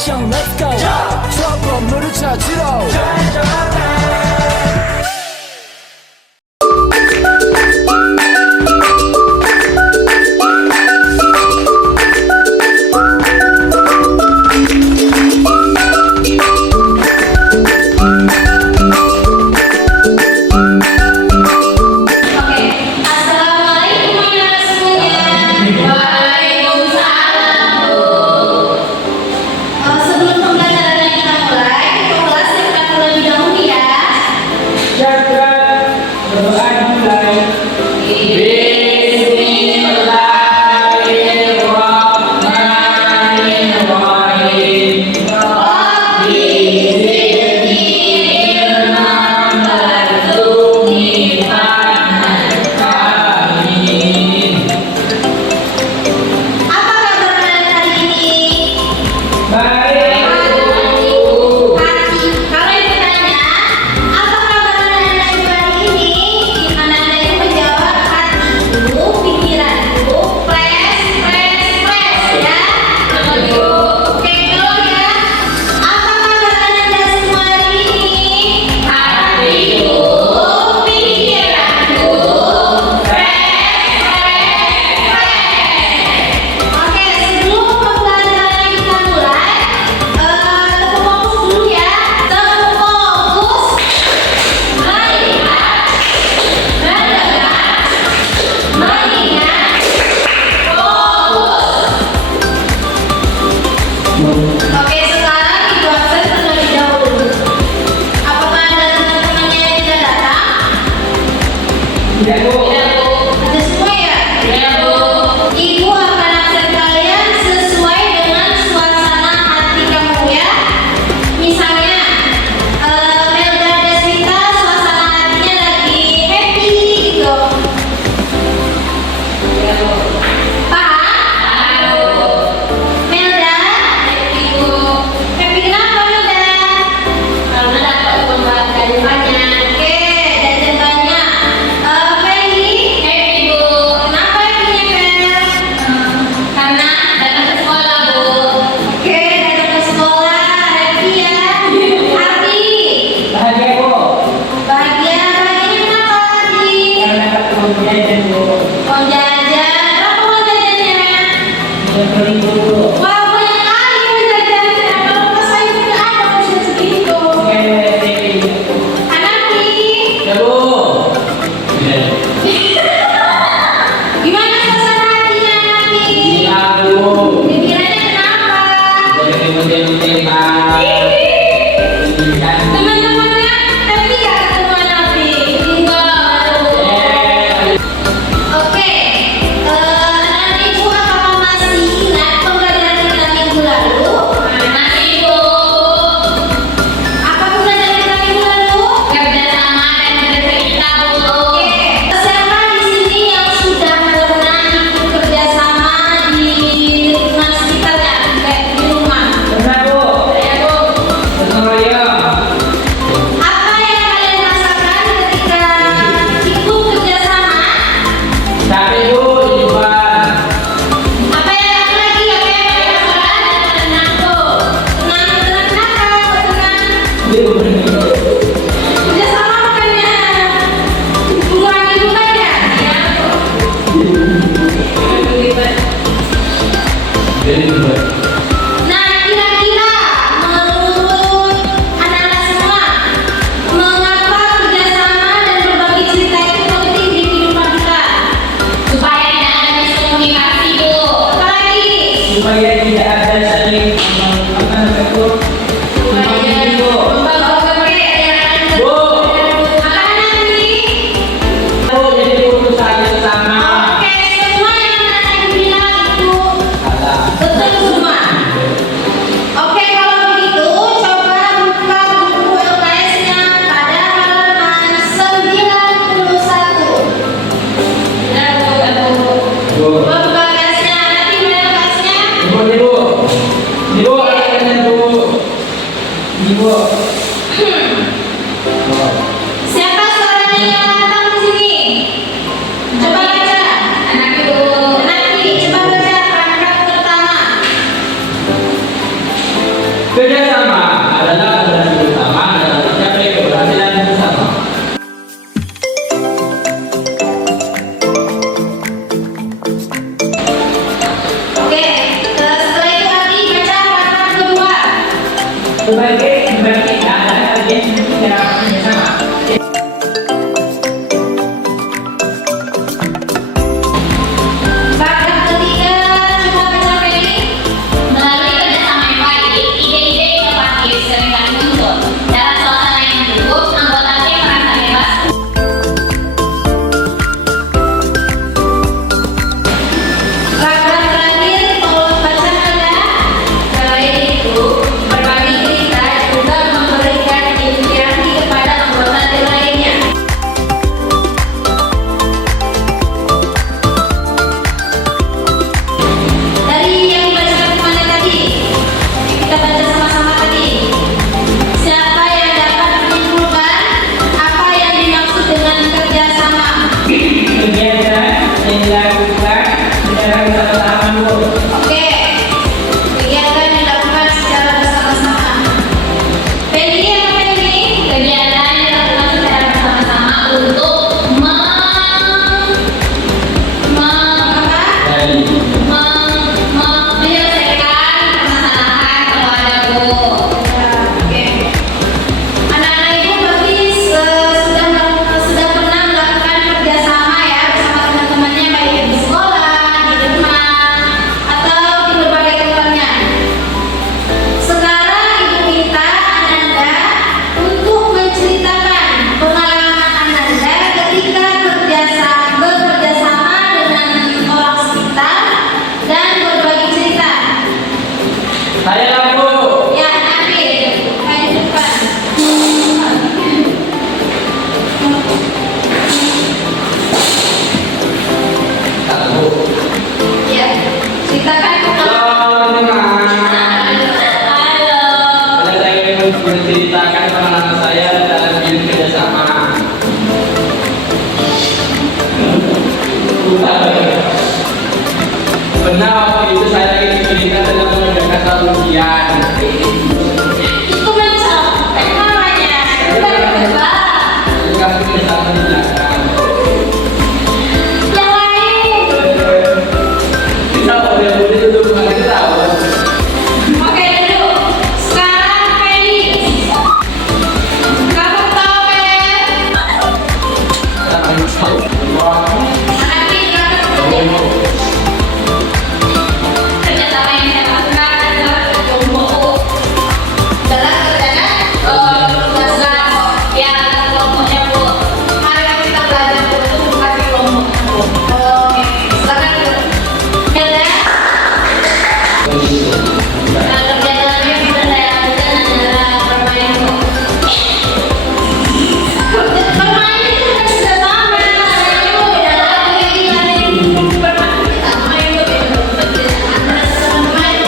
액션 let's go 저 건물을 찾으러 Siapa suaranya yang lantang di sini? Coba baca. Anak ibu. Anak ibu, coba baca paragraf pertama. sebagai kita adalah bagian dalam kerjasama. Paragraf ketiga, coba baca Feli. Melalui kerjasama yang baik, ide-ide inovatif seringkali muncul. Dalam suasana yang mendukung, anggota tim merasa bebas. Paragraf terakhir, tolong baca ada. Selain itu, berbagi cerita juga memberikan inspirasi kepada anggota tim lainnya. Dari yang dibaca kemana tadi? Kita baca sama-sama tadi. Siapa yang dapat menyimpulkan apa yang dimaksud dengan kerjasama? Kegiatan yang dilakukan secara bersama-sama dulu. Oke, kegiatan yang dilakukan secara bersama-sama. Feli apa Feli? Kegiatan yang dilakukan secara bersama-sama untuk menyelesaikan permasalahan kalau ada Bu. Oke. Anak-anak ibu berarti sudah pernah melakukan kerjasama ya bersama teman-temannya baik di sekolah, di rumah, atau di berbagai tempatnya. Sekarang ibu minta Ananda untuk menceritakan pengalaman Ananda ketika bekerja sama dengan orang sekitar dan berbagi cerita. Saya lampu. Ya, nanti kayak di depan. Ya, ceritakan pengalaman. Halo. Saya ingin menceritakan pengalaman saya dalam bidang kerjasama. Benar, waktu itu saya lagi kesulitan dalam mengerjakan ujian. Itu mencapai namanya. Udah coba. Kami kerjasama di belakang. Yang lain. Kita boleh duduk dengan kita. Oke dulu. Sekarang Feli. Kamu tahu kan? Nanti kamu kerjasama yang saya lakukan adalah kelompok. Dalam kerjaan tugas ya kelompoknya Bu. Mari kita belajar untuk membagi kelompok. Oke, silakan Bu. Ada kerjaan yang bisa saya lakukan adalah bermain Bu. Bermain itu kan sudah sama, itu beda lagi. Bermain kita main Bu, antara teman-teman.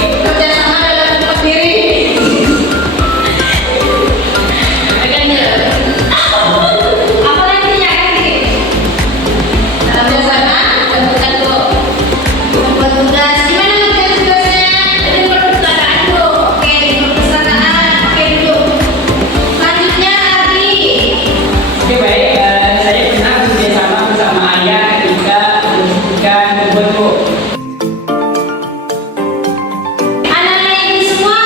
Kerjasama dalam tempat diri. Apa artinya nanti? Dalam kerjasama, tentukan Bu. Membuat tugas. Gimana membuat tugasnya? Di perpustakaan Bu. Oke, di perpustakaan. Oke dulu. Selanjutnya Ardi. Oke baik, saya pernah bekerjasama bersama ayah ketika menentukan membuat. Anak-anak ini semua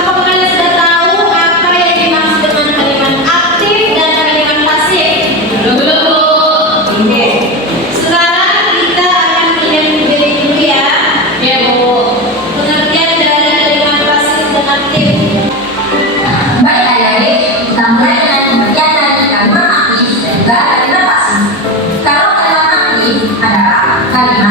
apakah kalian sudah tahu apa yang dimaksud dengan kalimat aktif dan kalimat pasif? Belum Bu. Oke. Sekarang kita akan melihat dulu ya. Ya Bu. Pengertian dari kalimat pasif dan aktif. Baik adik-adik, kita mulai dengan pengertian dari kalimat aktif dan juga kalimat pasif. Kalau kalimat aktif adalah kalimat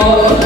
Bu.